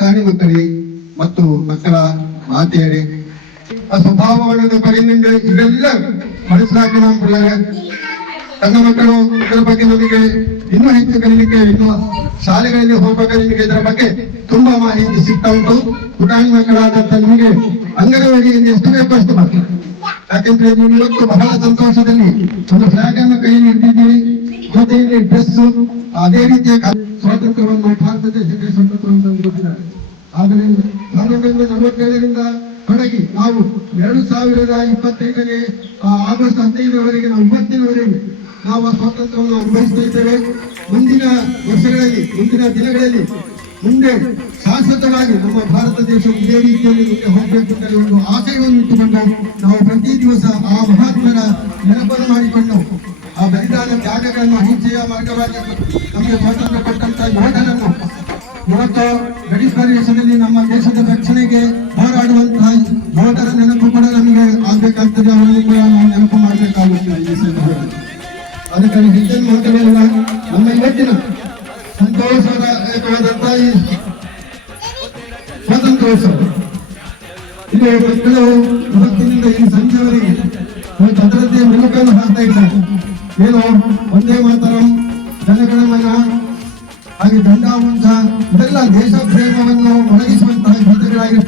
ಪುಟಾಣಿ ಮಕ್ಕಳಿಗೆ ಮತ್ತು ಮಕ್ಕಳ ಮಾತೆಯರೇ ಆ ಸ್ವಭಾವವನ್ನು ಪರಿನಿಂದ ಇವೆಲ್ಲ ಮನಸ್ಸಾಗಿ ನಾವು ನನ್ನ ಮಕ್ಕಳು ಇದರ ಬಗ್ಗೆ ನಮಗೆ ಇನ್ನೂ ಹೆಚ್ಚು ಕಲಿಲಿಕ್ಕೆ ಇನ್ನು ಶಾಲೆಗಳಲ್ಲಿ ಹೋಗುವಾಗ ನಿಮಗೆ ಇದರ ಬಗ್ಗೆ ತುಂಬಾ ಮಾಹಿತಿ ಸಿಗ್ತಾ ಉಂಟು. ಪುಟಾಣಿ ಮಕ್ಕಳಾದಂತ ನಿಮಗೆ ಅಂಗನವಾಡಿಯಲ್ಲಿ ಎಷ್ಟು ಬೇಕು ಅಷ್ಟು ಮಕ್ಕಳು, ಯಾಕೆಂದ್ರೆ ನೀವು ಇವತ್ತು ಬಹಳ ಸಂತೋಷದಲ್ಲಿ ಒಂದು ಫ್ಲಾಗ್ ಅನ್ನು ಕೈಯಲ್ಲಿ ಹಿಡಿದಿದ್ದೀರಿ, ಜೊತೆಯಲ್ಲಿ ಡ್ರೆಸ್, ಅದೇ ರೀತಿಯ ಸ್ವಾತಂತ್ರ್ಯವನ್ನು ಭಾರತ ದೇಶಕ್ಕೆ ಸ್ವಾತಂತ್ರ್ಯವನ್ನು ಕೊಟ್ಟಿದ್ದಾರೆ. ಆದರೆ 1947ರಿಂದ ಹೊರಗೆ ನಾವು 2025ನೇ ಆಗಸ್ಟ್ 15ರವರೆಗೆ ನಾವು ಇವತ್ತಿನವರೆಗೆ ನಾವು ಆ ಸ್ವಾತಂತ್ರ್ಯವನ್ನು ಅನುಭವಿಸ್ತಾ ಇದ್ದೇವೆ. ಮುಂದಿನ ವರ್ಷಗಳಲ್ಲಿ, ಮುಂದಿನ ದಿನಗಳಲ್ಲಿ ಮುಂದೆ ಶಾಶ್ವತವಾಗಿ ನಮ್ಮ ಭಾರತ ದೇಶ ಇದೇ ರೀತಿಯಲ್ಲಿ ಮುಂದೆ ಹೋಗಬೇಕು ಅಂತ ಒಂದು ಆಶಯವನ್ನು ಇಟ್ಟುಕೊಂಡು ನಾವು ಪ್ರತಿ ದಿವಸ ಆ ಮಹಾತ್ಮರ ನೆನಪನ್ನು ಮಾಡಿಕೊಂಡು ಆ ಬಲಿದಾನ ತ್ಯಾಗಗಳನ್ನು ಅಹಿಂಸೆಯ ಮಾರ್ಗವಾಗಿ ನಮಗೆ ಸ್ವಾತಂತ್ರ್ಯ ಕೊಟ್ಟಂತ ಯೋಧನನ್ನು ಇವತ್ತು ಗಡಿ ಪ್ರದೇಶದಲ್ಲಿ ನಮ್ಮ ದೇಶದ ರಕ್ಷಣೆಗೆ ಹೋರಾಡುವಂತಹ ಯೋಧರ ನೆನಪು ಕೂಡ ನಮಗೆ ಆಗ್ಬೇಕಾಗ್ತದೆ. ಅವರನ್ನು ಕೂಡ ನಾವು ನೆನಪು ಮಾಡಬೇಕಾಗುತ್ತದೆ. ಅದಕ್ಕಾಗಿ ಹೆಚ್ಚಿನ ಮಾತುಗಳಿಲ್ಲ. ನಮ್ಮ ಇವತ್ತಿನ ಸಂತೋಷದಾಯಕವಾದಂತಹ ಈ ಸ್ವಾತಂತ್ರ್ಯೋತ್ಸವ ಇದು ಮಕ್ಕಳು ಇವತ್ತಿನಿಂದ ಈ ಸಂಜೆವರೆಗೆ ಅದರದ್ದೇ ಮೆಲುಕನ್ನು ಹಾಕ್ತಾ ಇದ್ದಾರೆ. ಏನು ಒಂದೇ ಮಾತರಂ, ಜನಗಣಮನ, ಹಾಗೆ ದಂಡಾವಂಶ, ಇದೆಲ್ಲ ದೇಶ ಪ್ರೇಮವನ್ನು ಒಣಗಿಸುವಂತಹ ಗೀತೆಗಳಾಗಿರ್ತವೆ.